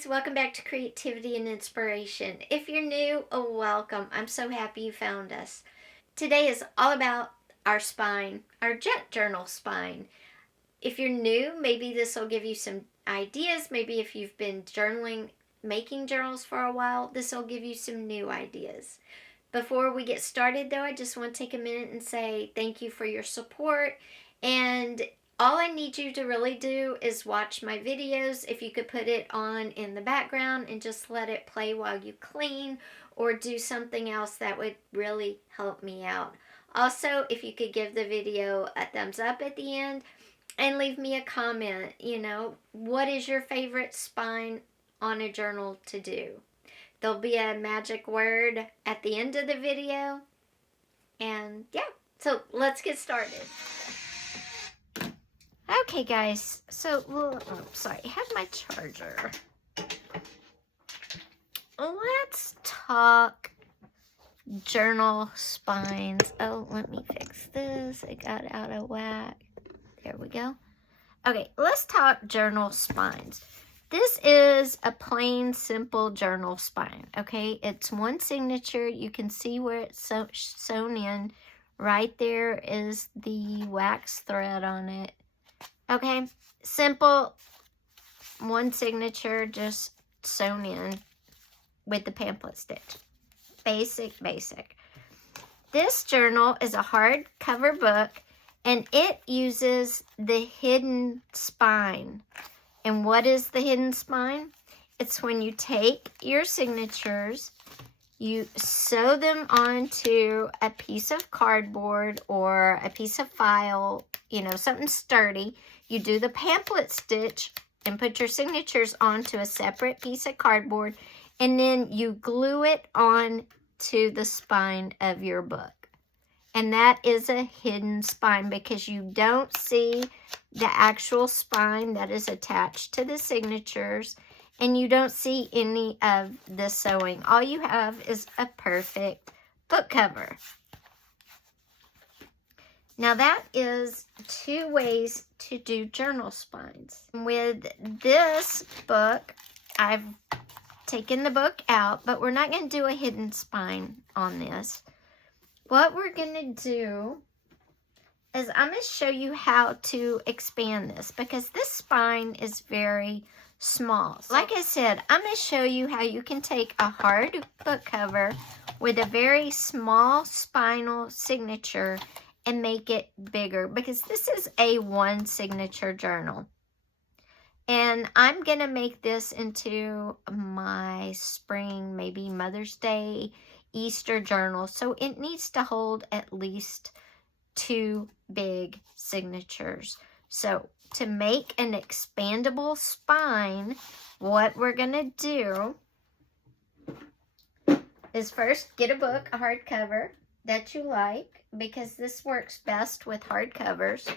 guys, welcome back to Creativity and Inspiration. If you're new, welcome. I'm so happy you found us. Today is all about our spine, our jet journal spine. If you're new, maybe this will give you some ideas. Maybe if you've been journaling, making journals for a while, this will give you some new ideas. Before we get started though, I just want to take a minute and say thank you for your support. And all I need you to really do is watch my videos. If you could put it on in the background and just let it play while you clean or do something else, that would really help me out. Also, if you could give the video a thumbs up at the end and leave me a comment, what is your favorite spine on a journal to do? There'll be a magic word at the end of the video. And yeah, so let's get started. Okay guys, so, sorry, I have my charger. Let's talk journal spines. Oh, let me fix this. It got out of whack. There we go. Okay, let's talk journal spines. This is a plain, simple journal spine, okay? It's one signature. You can see where it's sewn in. Right there is the wax thread on it. Okay, simple, one signature, just sewn in with the pamphlet stitch. Basic. This journal is a hardcover book, and it uses the hidden spine. And what is the hidden spine? It's when you take your signatures, you sew them onto a piece of cardboard or a piece of file, something sturdy. You do the pamphlet stitch and put your signatures onto a separate piece of cardboard, and then you glue it on to the spine of your book. And that is a hidden spine because you don't see the actual spine that is attached to the signatures, and you don't see any of the sewing. All you have is a perfect book cover. Now that is two ways to do journal spines. With this book, I've taken the book out, but we're not going to do a hidden spine on this. What we're going to do is I'm going to show you how to expand this because this spine is very small. Like I said, I'm going to show you how you can take a hard book cover with a very small spinal signature and make it bigger because this is a one signature journal. And I'm going to make this into my spring, maybe Mother's Day, Easter journal. So it needs to hold at least 2 big signatures. So to make an expandable spine, what we're going to do is first get a book, a hardcover that you like, because this works best with hardcovers.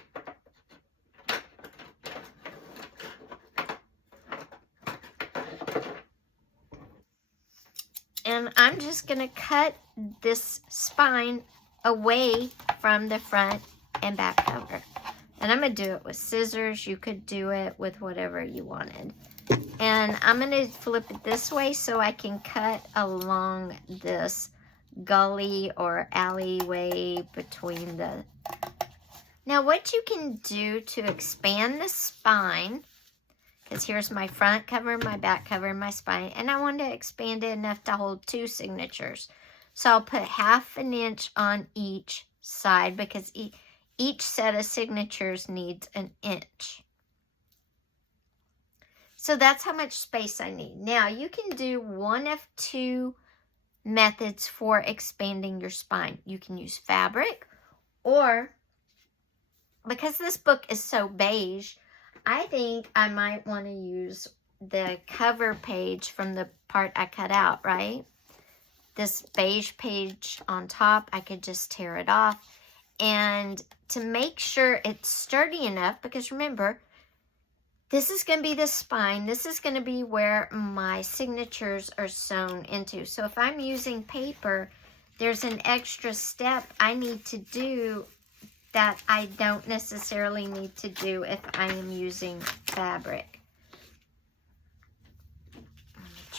And I'm just going to cut this spine away from the front and back cover. And I'm going to do it with scissors. You could do it with whatever you wanted. And I'm going to flip it this way so I can cut along this gully or alleyway between the... Now what you can do to expand the spine, because here's my front cover, my back cover, and my spine, and I want to expand it enough to hold 2 signatures. So I'll put 1/2 inch on each side because each set of signatures needs 1 inch. So that's how much space I need. Now you can do one of 2 methods for expanding your spine. You can use fabric, or because this book is so beige, I think I might want to use the cover page from the part I cut out, right? This beige page on top, I could just tear it off. And to make sure it's sturdy enough, because remember, this is going to be the spine. This is going to be where my signatures are sewn into. So if I'm using paper, there's an extra step I need to do that I don't necessarily need to do if I am using fabric.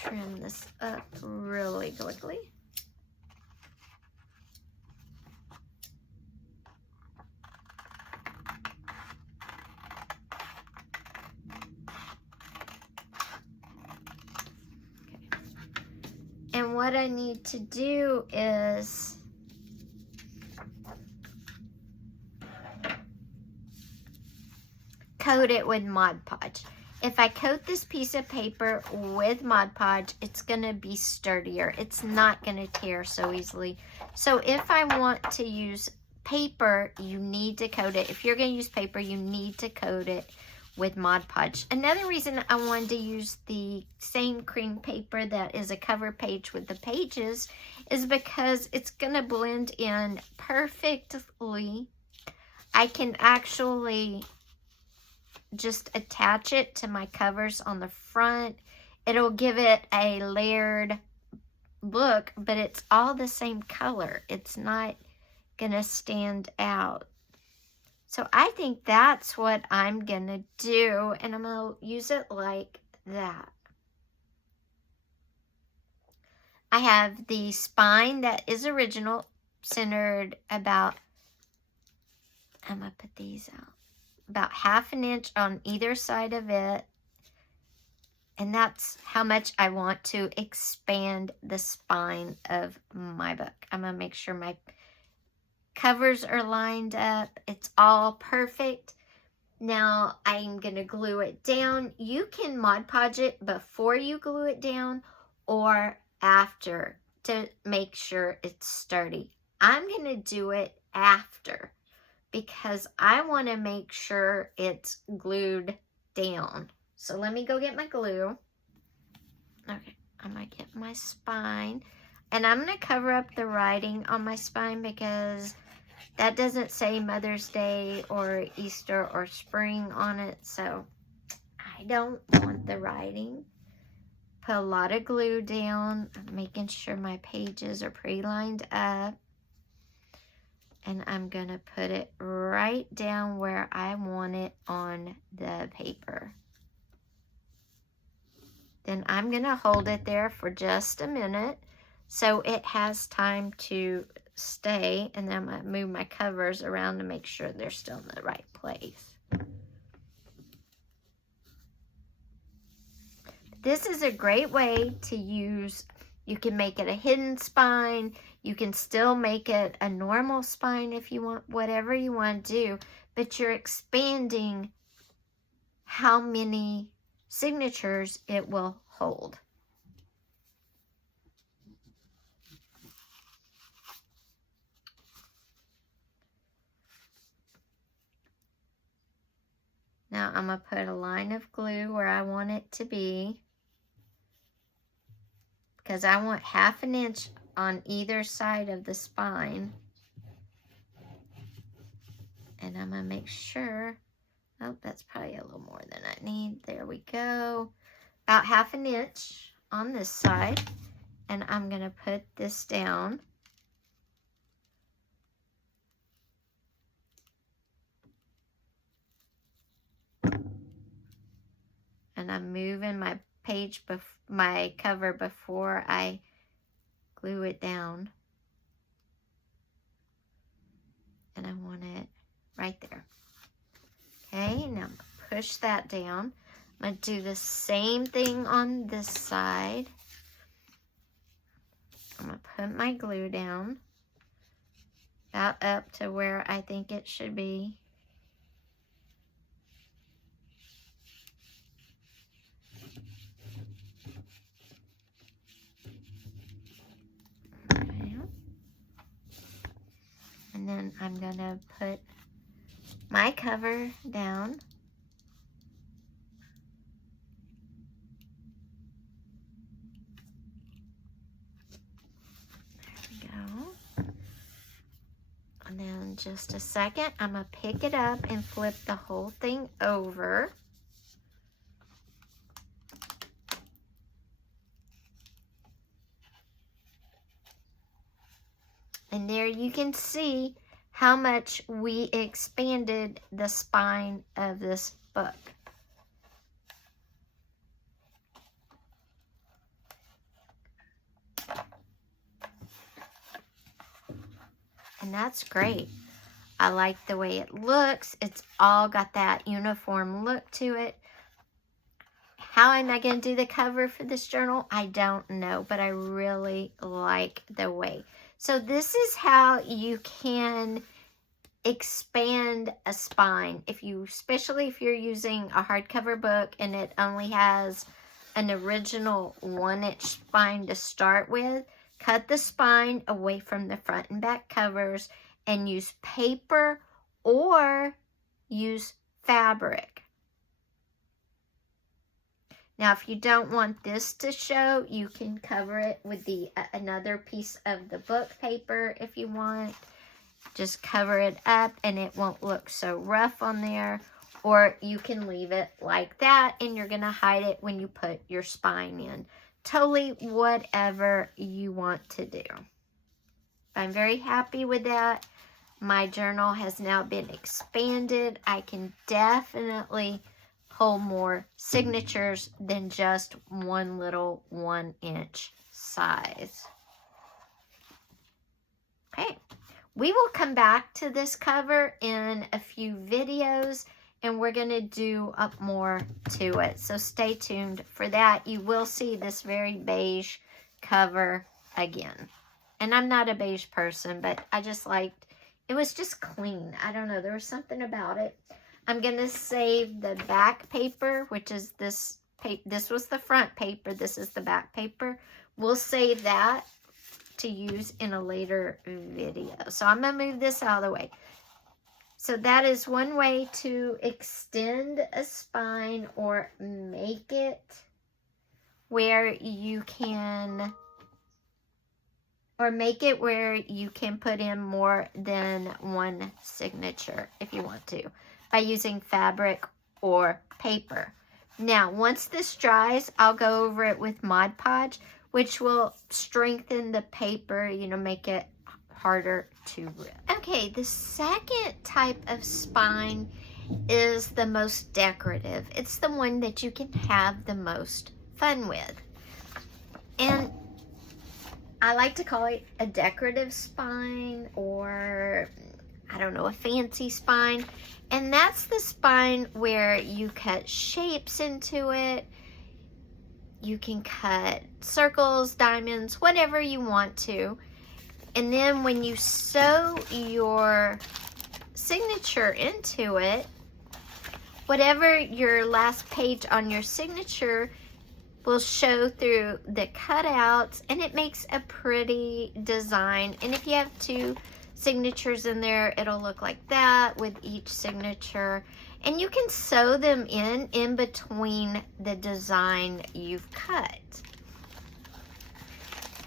trim this up really quickly. And what I need to do is coat it with Mod Podge. If I coat this piece of paper with Mod Podge, it's gonna be sturdier. It's not gonna tear so easily. So if I want to use paper, you need to coat it. If you're gonna use paper, you need to coat it with Mod Podge. Another reason I wanted to use the same cream paper that is a cover page with the pages is because it's gonna blend in perfectly. I can actually just attach it to my covers on the front. It'll give it a layered look, but it's all the same color. It's not gonna stand out. So I think that's what I'm gonna do, and I'm gonna use it like that. I have the spine that is original, centered about, I'm gonna put these out, about 1/2 inch on either side of it. And that's how much I want to expand the spine of my book. I'm gonna make sure my covers are lined up. It's all perfect. Now I'm gonna glue it down. You can Mod Podge it before you glue it down or after to make sure it's sturdy. I'm gonna do it after because I want to make sure it's glued down. So let me go get my glue. Okay, I'm gonna get my spine, and I'm gonna cover up the writing on my spine because that doesn't say Mother's Day or Easter or spring on it, so I don't want the writing. Put a lot of glue down, making sure my pages are pre-lined up. And I'm gonna put it right down where I want it on the paper. Then I'm gonna hold it there for just a minute so it has time to stay, and then I'm gonna move my covers around to make sure they're still in the right place. This is a great way to use. You can make it a hidden spine. You can still make it a normal spine if you want, whatever you want to do, but you're expanding how many signatures it will hold. Now I'm going to put a line of glue where I want it to be, because I want 1/2 inch on either side of the spine. And I'm gonna make sure, oh, that's probably a little more than I need. There we go. About 1/2 inch on this side. And I'm gonna put this down. And I'm moving my page, my cover before I glue it down. And I want it right there. Okay, now I'm gonna push that down. I'm gonna do the same thing on this side. I'm gonna put my glue down about up to where I think it should be. Okay. And then I'm gonna put my cover down. And then just a second, I'm gonna pick it up and flip the whole thing over. And there you can see how much we expanded the spine of this book. And that's great. I like the way it looks. It's all got that uniform look to it. How am I going to do the cover for this journal? I don't know, but I really like the way. So this is how you can expand a spine. Especially if you're using a hardcover book and it only has an original 1-inch spine to start with, cut the spine away from the front and back covers and use paper or use fabric. Now, if you don't want this to show, you can cover it with another piece of the book paper if you want. Just cover it up and it won't look so rough on there. Or you can leave it like that and you're going to hide it when you put your spine in. Totally whatever you want to do. I'm very happy with that. My journal has now been expanded. I can definitely hold more signatures than just one little 1-inch size. Okay, we will come back to this cover in a few videos and we're going to do up more to it. So stay tuned for that. You will see this very beige cover again. And I'm not a beige person, but I just liked, it was just clean. I don't know, there was something about it. I'm going to save the back paper, which is this was the front paper. This is the back paper. We'll save that to use in a later video. So I'm going to move this out of the way. So that is one way to extend a spine or make it where you can, put in more than one signature if you want to, by using fabric or paper. Now, once this dries, I'll go over it with Mod Podge, which will strengthen the paper, make it harder to rip. Okay, the second type of spine is the most decorative. It's the one that you can have the most fun with. And I like to call it a decorative spine, or I don't know, a fancy spine. And that's the spine where you cut shapes into it. You can cut circles, diamonds, whatever you want to. And then when you sew your signature into it, whatever your last page on your signature will show through the cutouts, and it makes a pretty design. And if you have 2 signatures in there, it'll look like that with each signature. And you can sew them in between the design you've cut.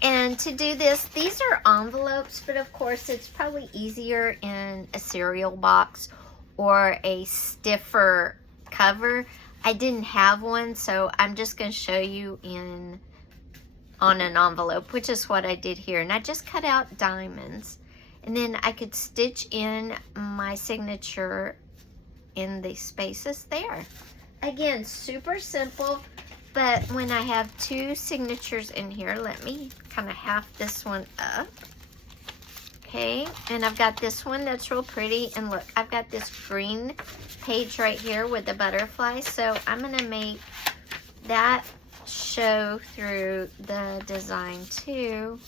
And to do this, these are envelopes, but of course it's probably easier in a cereal box or a stiffer cover. I didn't have one, so I'm just going to show you on an envelope, which is what I did here. And I just cut out diamonds. And then I could stitch in my signature in the spaces there. Again, super simple, but when I have 2 signatures in here, let me kind of half this one up. Okay, and I've got this one that's real pretty. And look, I've got this green page right here with the butterfly. So I'm going to make that show through the design too.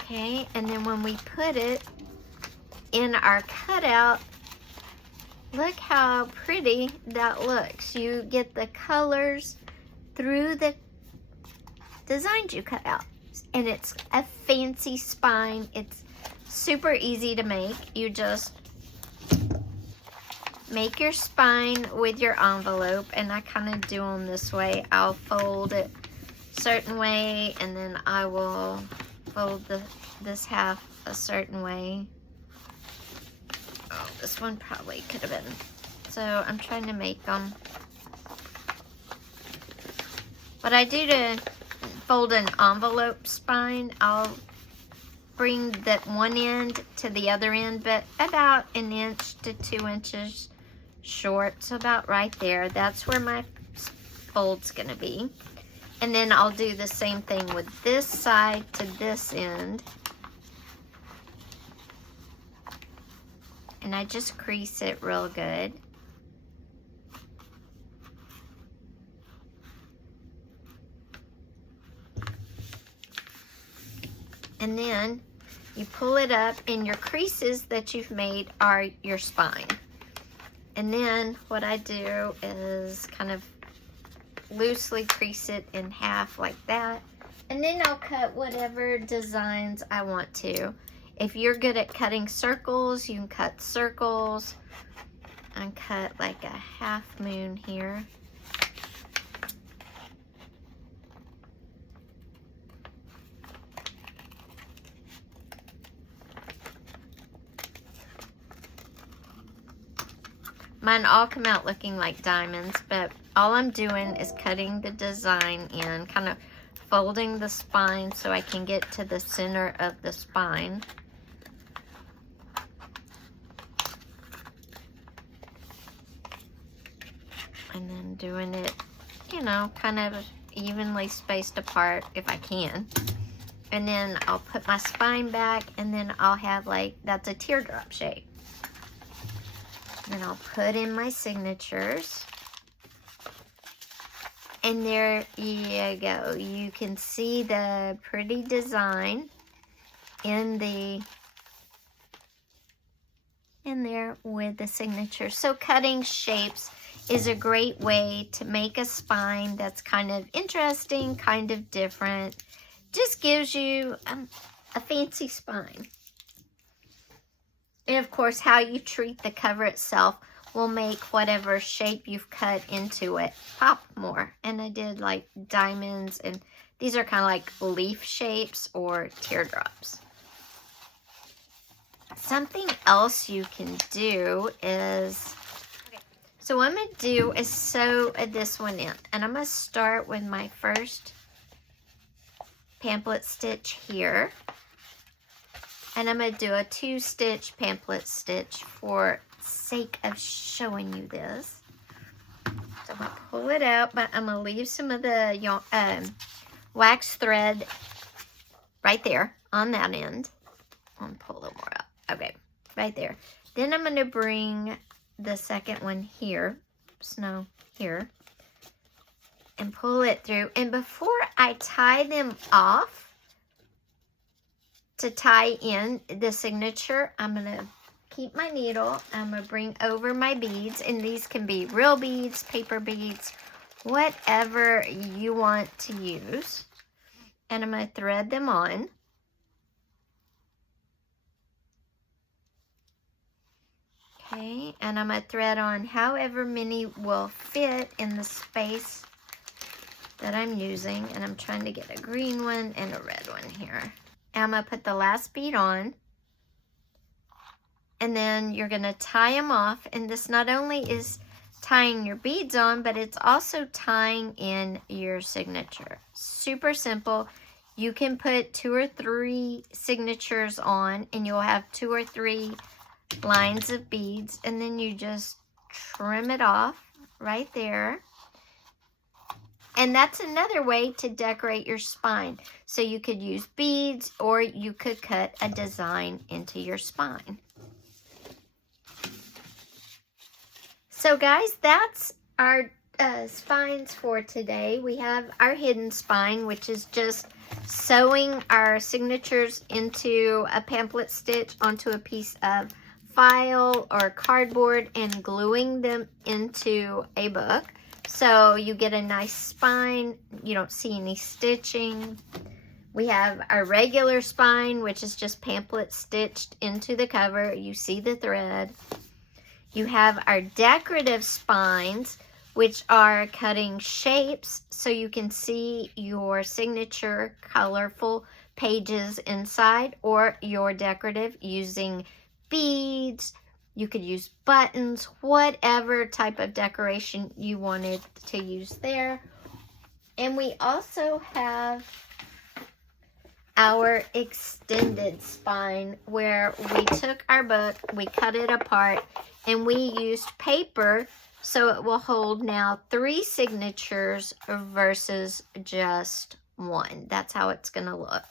Okay, and then when we put it in our cutout, look how pretty that looks. You get the colors through the designs you cut out. And it's a fancy spine. It's super easy to make. You just make your spine with your envelope, and I kind of do them this way. I'll fold it a certain way, and then I will fold this half a certain way. Oh, this one probably could have been. So I'm trying to make them. What I do to fold an envelope spine, I'll bring that one end to the other end, but about 1 inch to 2 inches short, so about right there. That's where my fold's gonna be. And then I'll do the same thing with this side to this end. And I just crease it real good. And then you pull it up, and your creases that you've made are your spine. And then what I do is kind of loosely crease it in half like that. And then I'll cut whatever designs I want to. If you're good at cutting circles, you can cut circles. I cut like a half moon here. Mine all come out looking like diamonds, but all I'm doing is cutting the design in, kind of folding the spine so I can get to the center of the spine. And then doing it, you know, kind of evenly spaced apart if I can. And then I'll put my spine back, and then I'll have like, that's a teardrop shape. And I'll put in my signatures. And there you go. You can see the pretty design in there with the signature. So cutting shapes is a great way to make a spine that's kind of interesting, kind of different. Just gives you a fancy spine. And of course, how you treat the cover itself will make whatever shape you've cut into it pop more. And I did like diamonds, and these are kind of like leaf shapes or teardrops. Something else you can do is, so what I'm going to do is sew this one in. And I'm going to start with my first pamphlet stitch here. And I'm going to do a 2-stitch pamphlet stitch for sake of showing you this. So I'm going to pull it out, but I'm going to leave some of the wax thread right there on that end. I'm going to pull a little more out. Okay, right there. Then I'm going to bring the second one here, here, and pull it through. And before I tie them off, to tie in the signature, I'm going to keep my needle. I'm going to bring over my beads, and these can be real beads, paper beads, whatever you want to use. And I'm going to thread them on. Okay, and I'm going to thread on however many will fit in the space that I'm using. And I'm trying to get a green one and a red one here. I'm going to put the last bead on, and then you're going to tie them off. And this not only is tying your beads on, but it's also tying in your signature. Super simple. You can put 2 or 3 signatures on, and you'll have 2 or 3 lines of beads, and then you just trim it off right there. And that's another way to decorate your spine. So you could use beads, or you could cut a design into your spine. So guys, that's our spines for today. We have our hidden spine, which is just sewing our signatures into a pamphlet stitch onto a piece of file or cardboard and gluing them into a book. So you get a nice spine. You don't see any stitching. We have our regular spine, which is just pamphlet stitched into the cover. You see the thread. You have our decorative spines, which are cutting shapes so you can see your signature colorful pages inside, or your decorative using beads. You could use buttons, whatever type of decoration you wanted to use there. And we also have our extended spine, where we took our book, we cut it apart, and we used paper So it will hold now 3 signatures versus just 1. That's how it's going to look.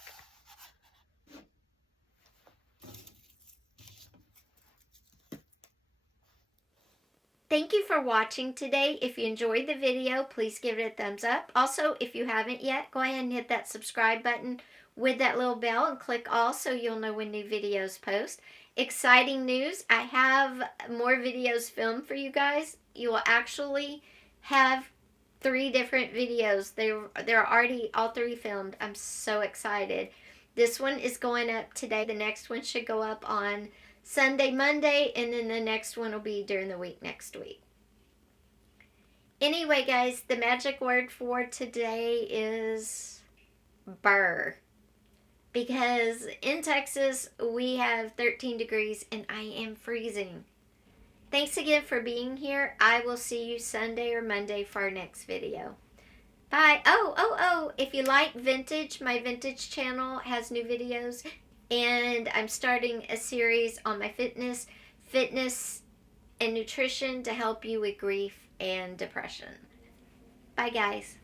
Thank you for watching today. If you enjoyed the video, please give it a thumbs up. Also, if you haven't yet, go ahead and hit that subscribe button with that little bell and click all so you'll know when new videos post. Exciting news, I have more videos filmed for you guys. You will actually have 3 different videos. They're already all 3 filmed. I'm so excited. This one is going up today. The next one should go up on Sunday, Monday, and then the next one will be during the week next week. Anyway, guys, the magic word for today is burr. Because in Texas, we have 13 degrees and I am freezing. Thanks again for being here. I will see you Sunday or Monday for our next video. Bye. Oh, if you like vintage, my vintage channel has new videos. And I'm starting a series on my fitness, and nutrition to help you with grief and depression. Bye, guys.